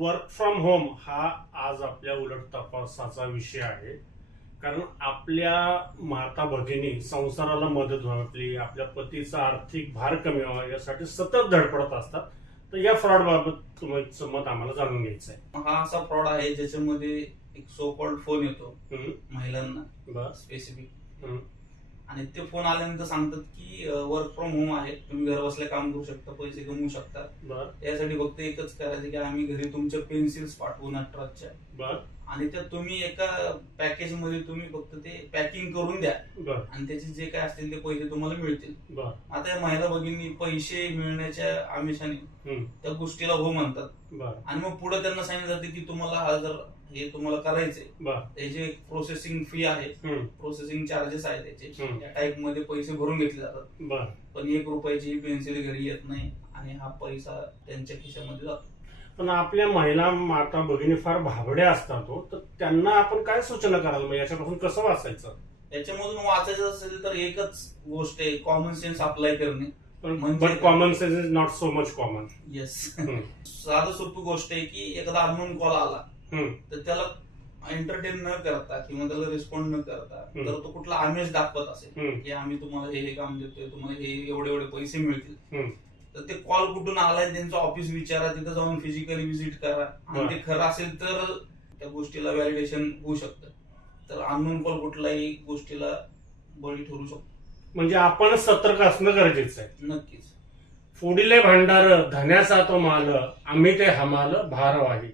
Work from home हा आज आपल्या उलट तपासाचा विषय आहे. कारण आपल्या माता भगिनी संसाराला मदत व्हावी, आपल्या पतीचा आर्थिक भार कमी व्हावा यासाठी सतत धडपडत असतात. तर या फ्रॉड बाबत तुमचं मत आम्हाला जाणून घ्यायचं आहे. हा असा फ्रॉड आहे ज्याच्यामध्ये एक सो कॉल्ड फोन येतो महिलांना बस. स्पेसिफिक, आणि ते फोन आल्यानंतर सांगतात की वर्क फ्रॉम होम आहे, तुम्ही घर बसल्या काम करू शकता, पैसे कमवू शकता. यासाठी फक्त एकच करायचं की आम्ही घरी तुमच्या पेन्सिल्स पाठवू नटराजच्या, आणि त्या तुम्ही एका पॅकेज मध्ये तुम्ही फक्त ते पॅकिंग करून द्या, आणि त्याचे जे काय असतील ते पैसे तुम्हाला मिळतील. आता या महिला भगिनी पैसे मिळण्याच्या आमिषाने त्या गोष्टीला हो म्हणतात, आणि मग पुढे त्यांना सांगितलं जाते की तुम्हाला हा जर हे तुम्हाला करायचंय त्याची एक प्रोसेसिंग फी आहे, प्रोसेसिंग चार्जेस आहे त्याचे, या टाईप मध्ये पैसे भरून घेतले जातात. पण 1 रुपयाची पेन्सिल घरी येत नाही आणि हा पैसा त्यांच्या खिशामध्ये जातो. पण आपल्या महिला माता भगिनी फार भाबड्या असतात, तर त्यांना आपण काय सूचना कराल, याच्यापासून कसं वाचायचं? याच्यामधून वाचायचं असेल तर एकच गोष्ट आहे, कॉमन सेन्स अप्लाय करणे. But common sense is not so much common. Yes. साधं सोपी गोष्ट आहे की एखादा अननोन कॉल आला तर त्याला एंटरटेन न करता किंवा त्याला रिस्पॉन्ड न करता, तर तो कुठला आमिष दाखवत असेल की आम्ही तुम्हाला हे काम देतोय, तुम्हाला हे एवढे एवढे पैसे मिळतील, तर ते कॉल कुठून आलाय त्यांचं ऑफिस विचारा, तिथं जाऊन फिजिकली व्हिजिट करा, आणि ते खरं असेल तर त्या गोष्टीला व्हॅलिडेशन होऊ शकतं. तर अननोन कॉल कुठल्याही गोष्टीला बळी ठरू शकतो. म्हणजे आपण सतर्क असणं गरजेचं आहे. नक्कीच. फोडिले भांडार धन्याचा तो माल, आम्ही ते हमाल भारवाही.